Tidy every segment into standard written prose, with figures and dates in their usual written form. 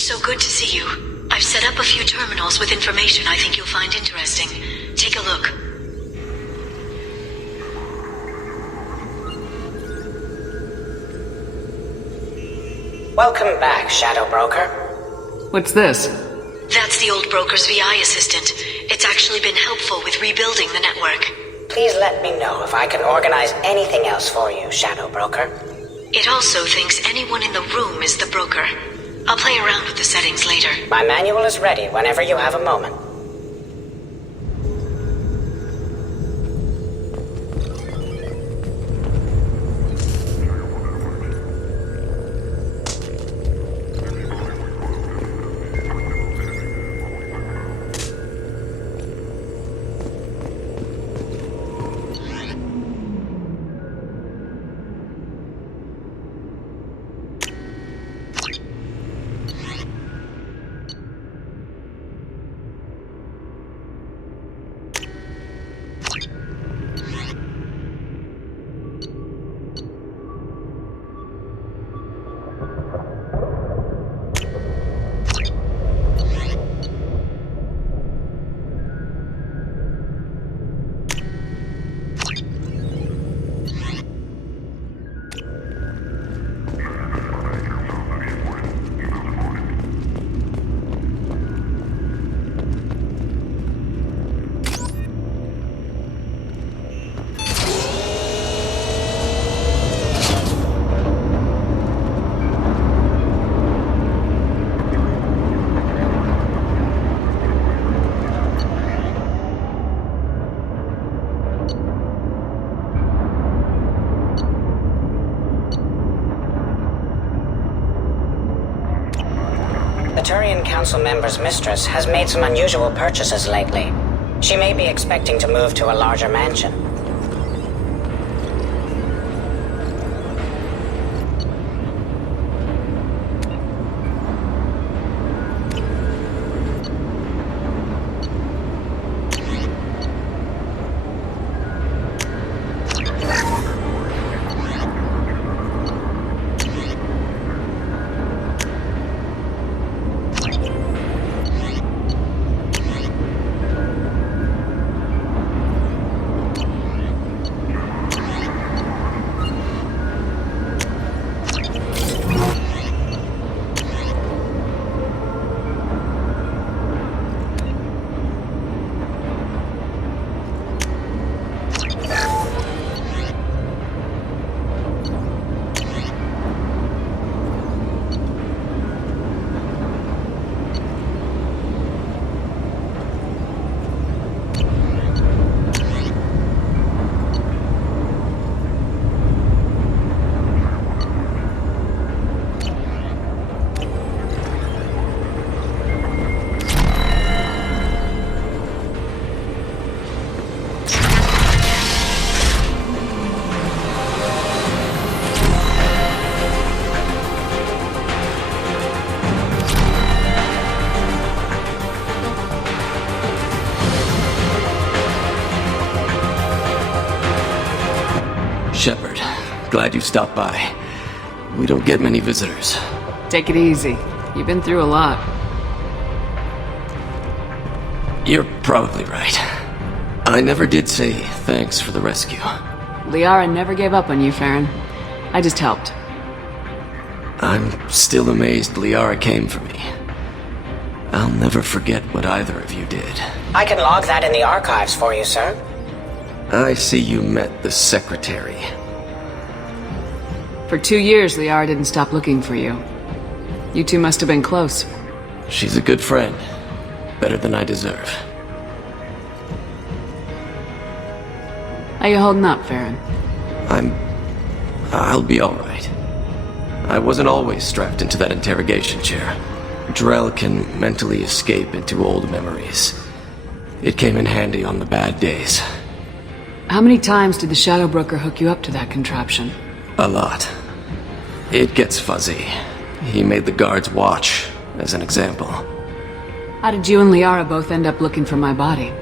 It's so good to see you. I've set up a few terminals with information I think you'll find interesting. Take a look. Welcome back, Shadow Broker. What's this? That's the old broker's VI assistant. It's actually been helpful with rebuilding the network. Please let me know if I can organize anything else for you, Shadow Broker. It also thinks anyone in the room is the broker. I'll play around with the settings later. My manual is ready whenever you have a moment. The Turian Council member's mistress has made some unusual purchases lately. She may be expecting to move to a larger mansion. Shepard, glad you stopped by. We don't get many visitors. Take it easy. You've been through a lot. You're probably right. I never did say thanks for the rescue. Liara never gave up on you, Farron. I just helped. I'm still amazed Liara came for me. I'll never forget what either of you did. I can log that in the archives for you, sir. I see you met the secretary. For 2 years, Liara didn't stop looking for you. You two must have been close. She's a good friend. Better than I deserve. How you holding up, Farron? I'll be alright. I wasn't always strapped into that interrogation chair. Drell can mentally escape into old memories. It came in handy on the bad days. How many times did the Shadow Broker hook you up to that contraption? A lot. It gets fuzzy. He made the guards watch, as an example. How did you and Liara both end up looking for my body?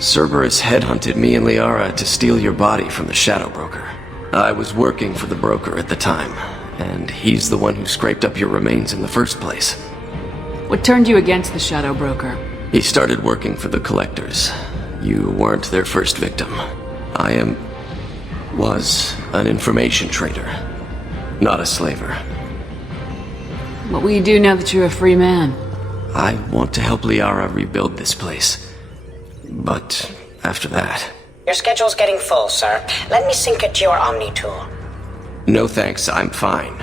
Cerberus headhunted me and Liara to steal your body from the Shadow Broker. I was working for the broker at the time, and he's the one who scraped up your remains in the first place. What turned you against the Shadow Broker? He started working for the Collectors. You weren't their first victim. I was an information trader, not a slaver. What will you do now that you're a free man? I want to help Liara rebuild this place. But after that... Your schedule's getting full, sir. Let me sync it to your Omni tool. No thanks, I'm fine.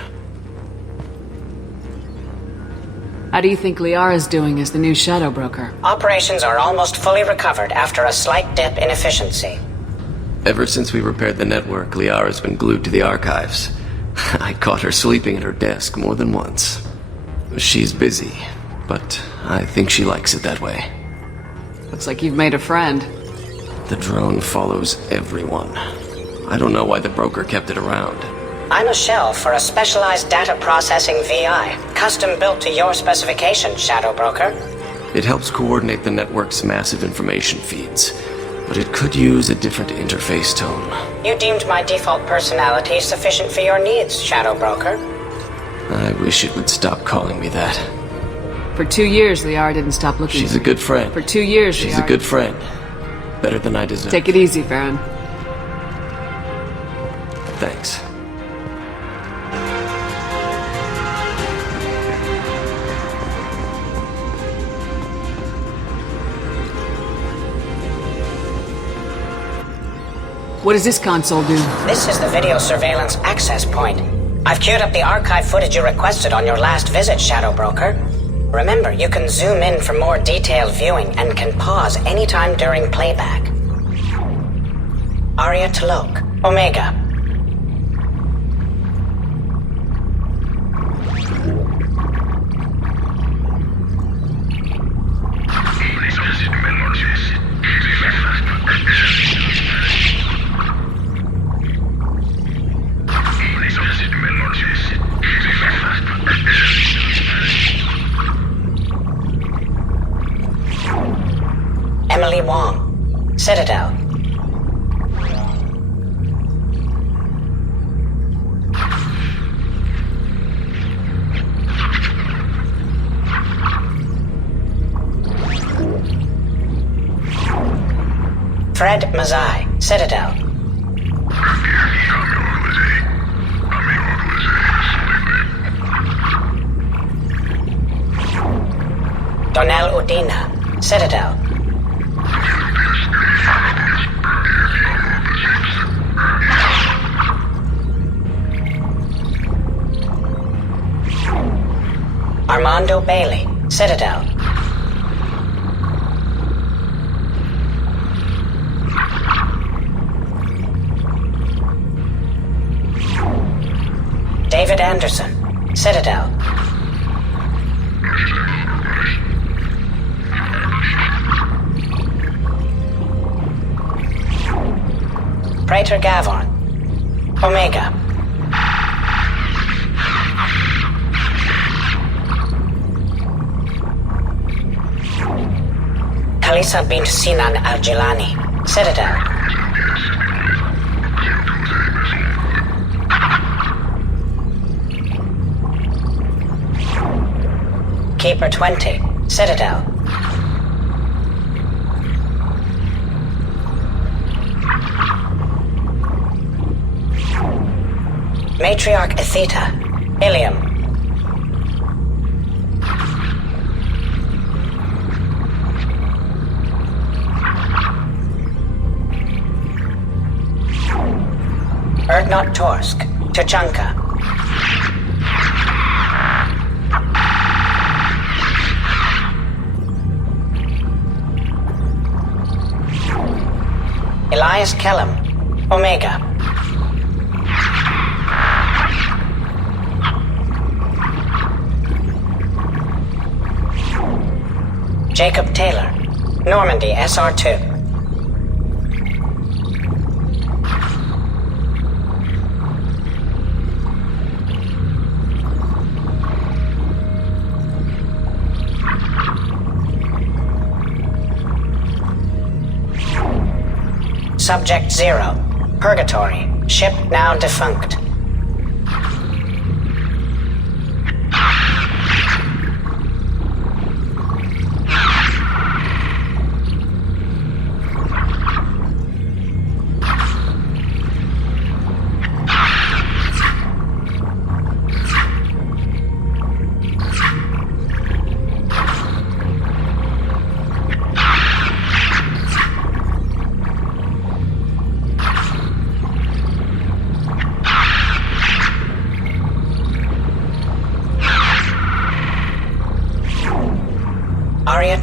How do you think Liara's doing as the new Shadow Broker? Operations are almost fully recovered after a slight dip in efficiency. Ever since we repaired the network, Liara's been glued to the archives. I caught her sleeping at her desk more than once. She's busy, but I think she likes it that way. Looks like you've made a friend. The drone follows everyone. I don't know why the broker kept it around. I'm a shell for a specialized data processing VI, custom built to your specifications, Shadow Broker. It helps coordinate the network's massive information feeds, but it could use a different interface tone. You deemed my default personality sufficient for your needs, Shadow Broker. I wish it would stop calling me that. For 2 years, Liara didn't stop looking. She's a good friend. For 2 years, She's a good friend. Better than I deserve. Take it easy, Farron. Thanks. What does this console do? This is the video surveillance access point. I've queued up the archive footage you requested on your last visit, Shadow Broker. Remember, you can zoom in for more detailed viewing and can pause anytime during playback. Aria Talok, Omega. Emily Wong, Citadel. Fred Mazai, Citadel. Donnell Udina, Citadel. Armando Bailey, Citadel. David Anderson, Citadel. Praetor Gavorn, Omega. Khalisa bint Sinan Al-Jilani, Citadel. Keeper 20, Citadel. Matriarch Atheta, Ilium. Erdnot Torsk, Tuchanka. Elias Kellum, Omega. Jacob Taylor, Normandy SR2. Subject 0, Purgatory, ship now defunct.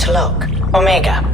to look. Omega.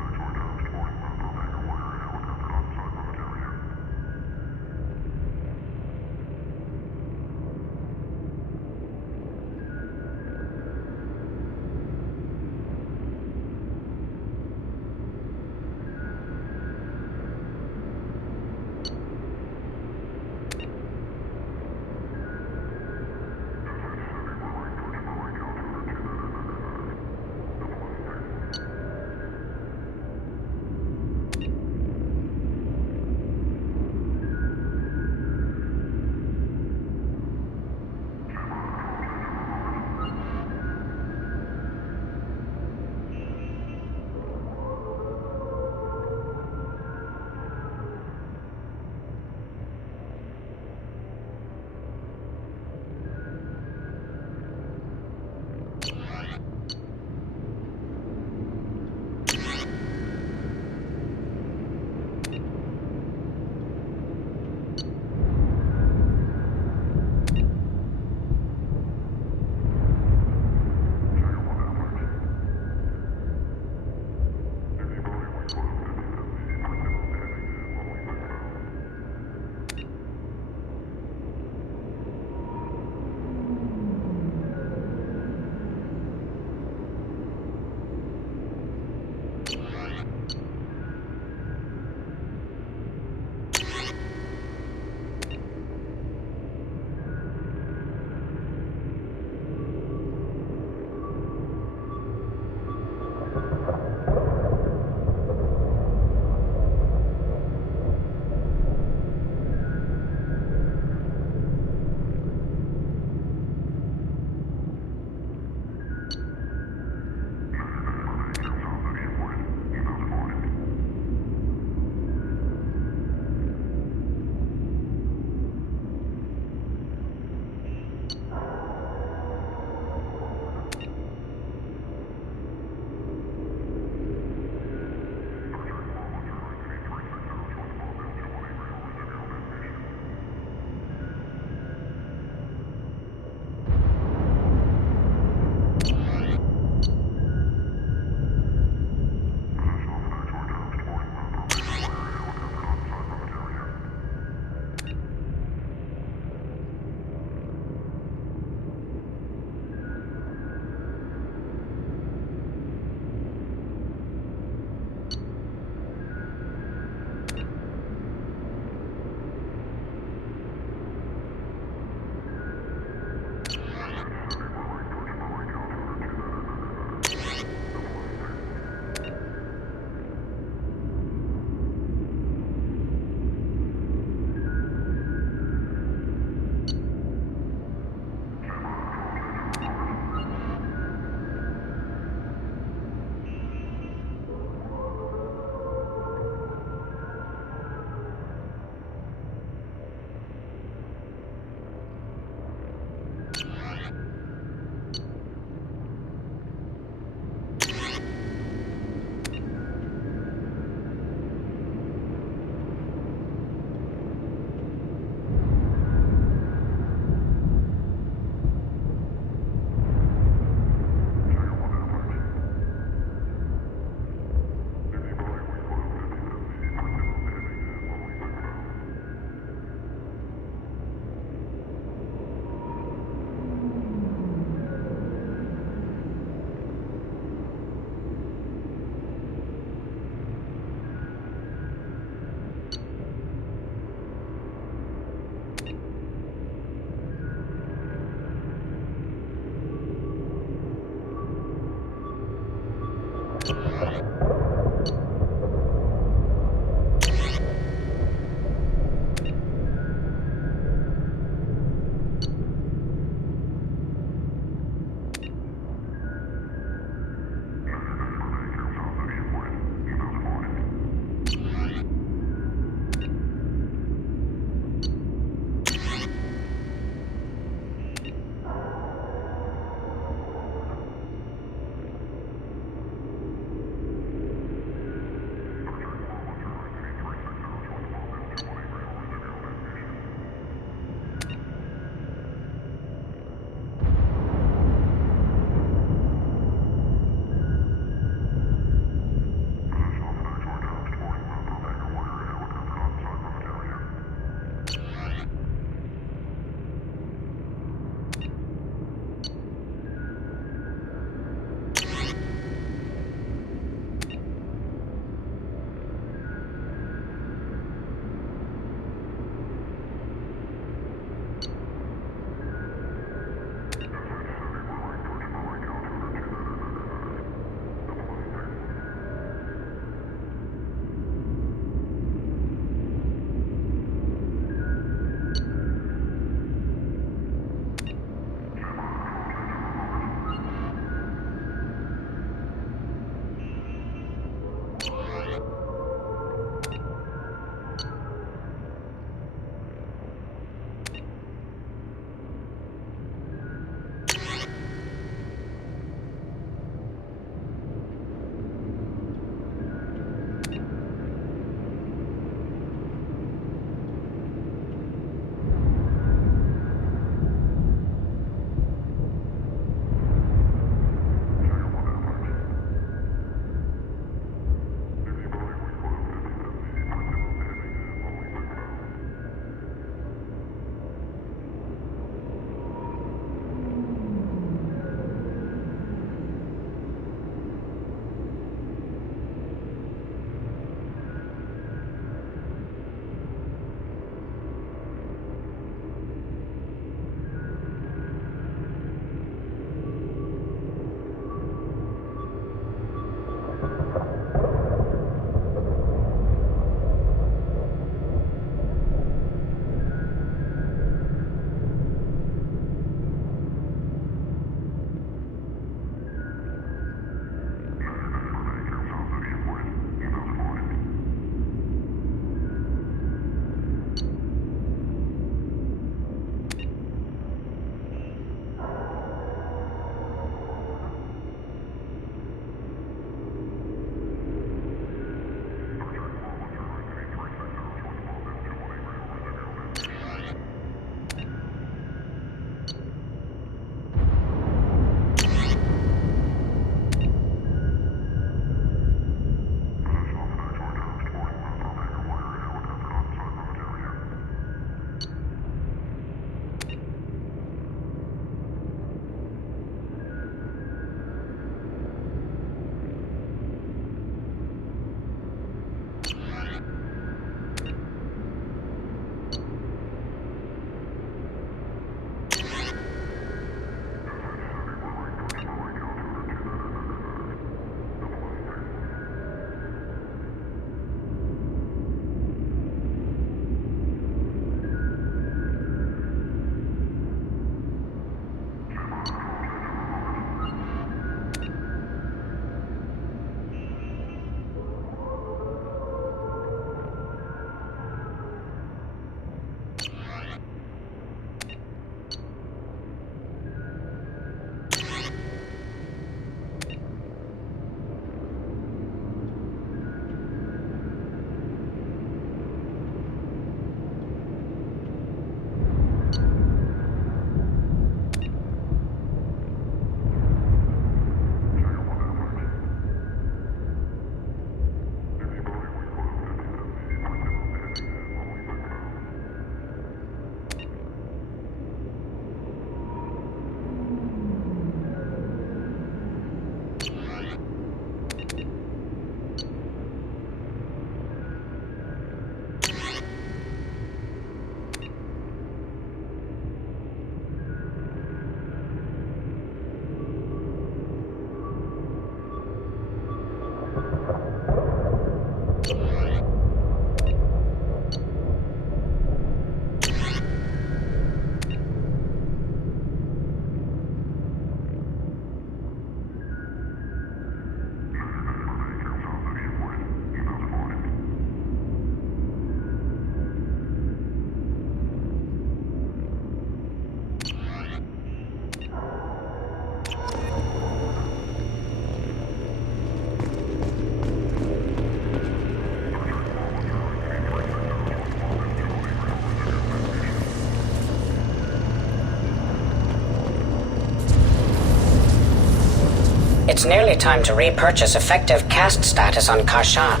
it's nearly time to repurchase effective caste status on Kashan.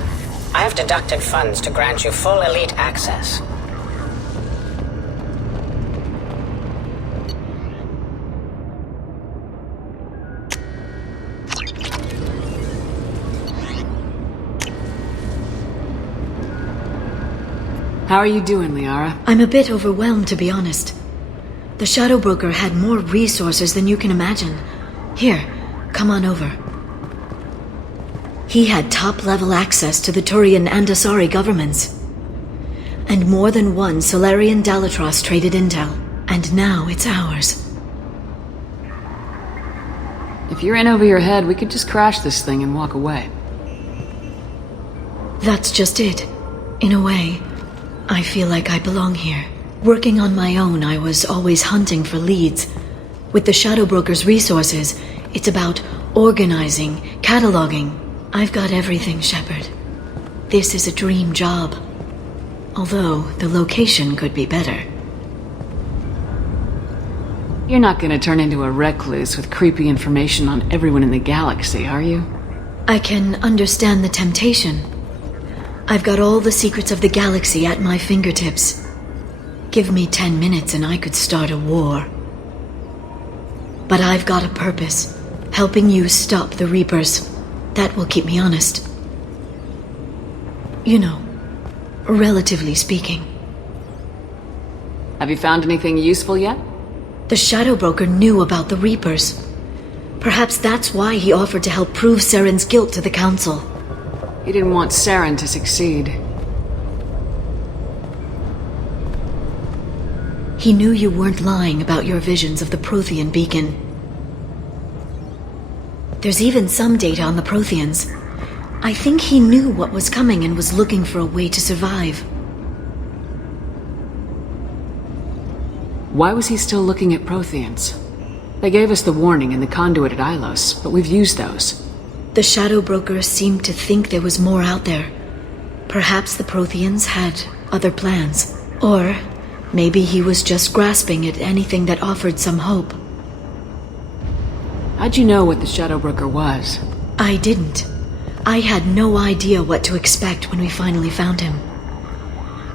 I have deducted funds to grant you full elite access. How are you doing, Liara? I'm a bit overwhelmed, to be honest. The Shadow Broker had more resources than you can imagine. Here, come on over. He had top-level access to the Turian and Asari governments. And more than one Solarian Dalatros traded intel. And now it's ours. If you're in over your head, we could just crash this thing and walk away. That's just it. In a way, I feel like I belong here. Working on my own, I was always hunting for leads. With the Shadow Broker's resources, it's about organizing, cataloging. I've got everything, Shepard. This is a dream job. Although, the location could be better. You're not gonna turn into a recluse with creepy information on everyone in the galaxy, are you? I can understand the temptation. I've got all the secrets of the galaxy at my fingertips. Give me 10 minutes and I could start a war. But I've got a purpose. Helping you stop the Reapers. That will keep me honest. You know, relatively speaking. Have you found anything useful yet? The Shadow Broker knew about the Reapers. Perhaps that's why he offered to help prove Saren's guilt to the Council. He didn't want Saren to succeed. He knew you weren't lying about your visions of the Prothean beacon. There's even some data on the Protheans. I think he knew what was coming and was looking for a way to survive. Why was he still looking at Protheans? They gave us the warning in the conduit at Ilos, but we've used those. The Shadow Broker seemed to think there was more out there. Perhaps the Protheans had other plans. Or maybe he was just grasping at anything that offered some hope. How'd you know what the Shadow Broker was? I didn't. I had no idea what to expect when we finally found him.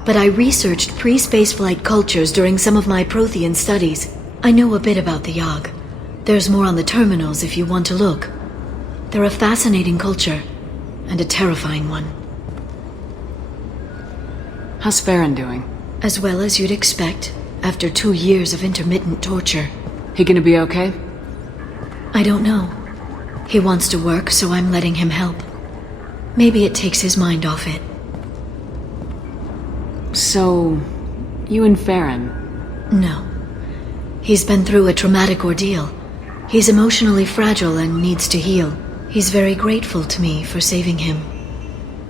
But I researched pre-spaceflight cultures during some of my Prothean studies. I know a bit about the Yogg. There's more on the terminals if you want to look. They're a fascinating culture, and a terrifying one. How's Farron doing? As well as you'd expect, after 2 years of intermittent torture. He gonna be okay? I don't know. He wants to work, so I'm letting him help. Maybe it takes his mind off it. So, you and Farron? No. He's been through a traumatic ordeal. He's emotionally fragile and needs to heal. He's very grateful to me for saving him.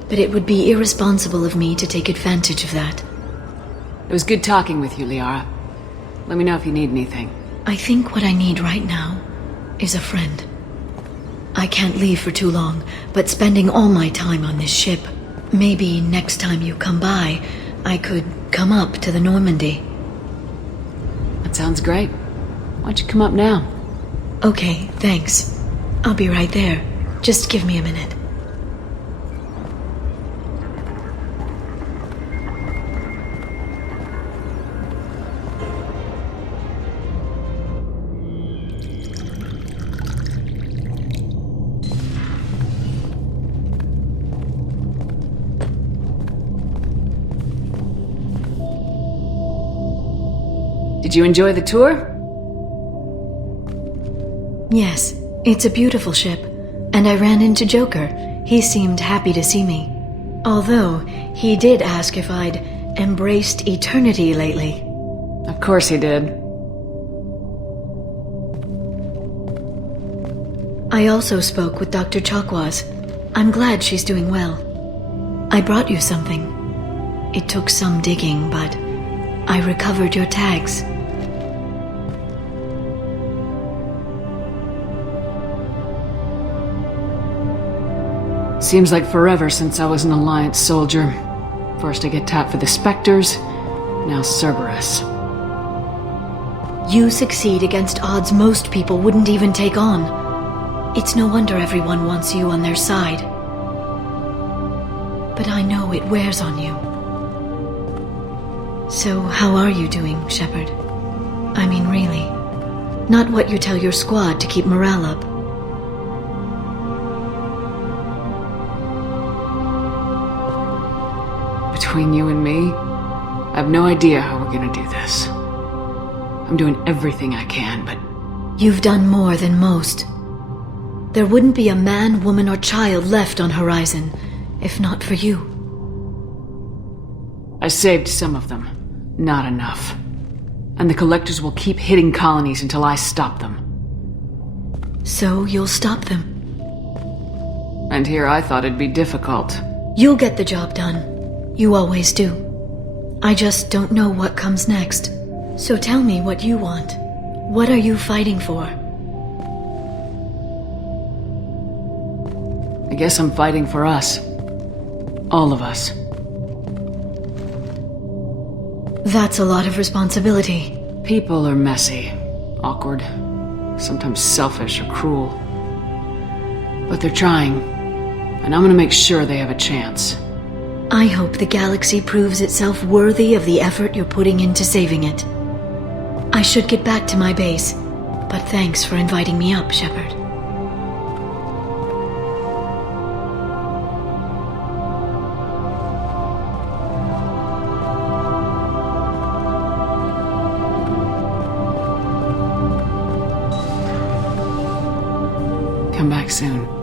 But it would be irresponsible of me to take advantage of that. It was good talking with you, Liara. Let me know if you need anything. I think what I need right now is a friend. I can't leave for too long, but spending all my time on this ship. Maybe next time you come by, I could come up to the Normandy. That sounds great. Why don't you come up now? Okay, thanks. I'll be right there. Just give me a minute. Did you enjoy the tour? Yes, it's a beautiful ship. And I ran into Joker. He seemed happy to see me. Although, he did ask if I'd embraced eternity lately. Of course he did. I also spoke with Dr. Chakwas. I'm glad she's doing well. I brought you something. It took some digging, but I recovered your tags. Seems like forever since I was an Alliance soldier. First I get tapped for the Spectres, now Cerberus. You succeed against odds most people wouldn't even take on. It's no wonder everyone wants you on their side. But I know it wears on you. So, how are you doing, Shepard? I mean, really. Not what you tell your squad to keep morale up. Between you and me, I have no idea how we're gonna do this. I'm doing everything I can, but... You've done more than most. There wouldn't be a man, woman, or child left on Horizon, if not for you. I saved some of them. Not enough. And the Collectors will keep hitting colonies until I stop them. So you'll stop them. And here I thought it'd be difficult. You'll get the job done. You always do. I just don't know what comes next. So tell me what you want. What are you fighting for? I guess I'm fighting for us. All of us. That's a lot of responsibility. People are messy, awkward, sometimes selfish or cruel. But they're trying, and I'm gonna make sure they have a chance. I hope the galaxy proves itself worthy of the effort you're putting into saving it. I should get back to my base, but thanks for inviting me up, Shepard. Come back soon.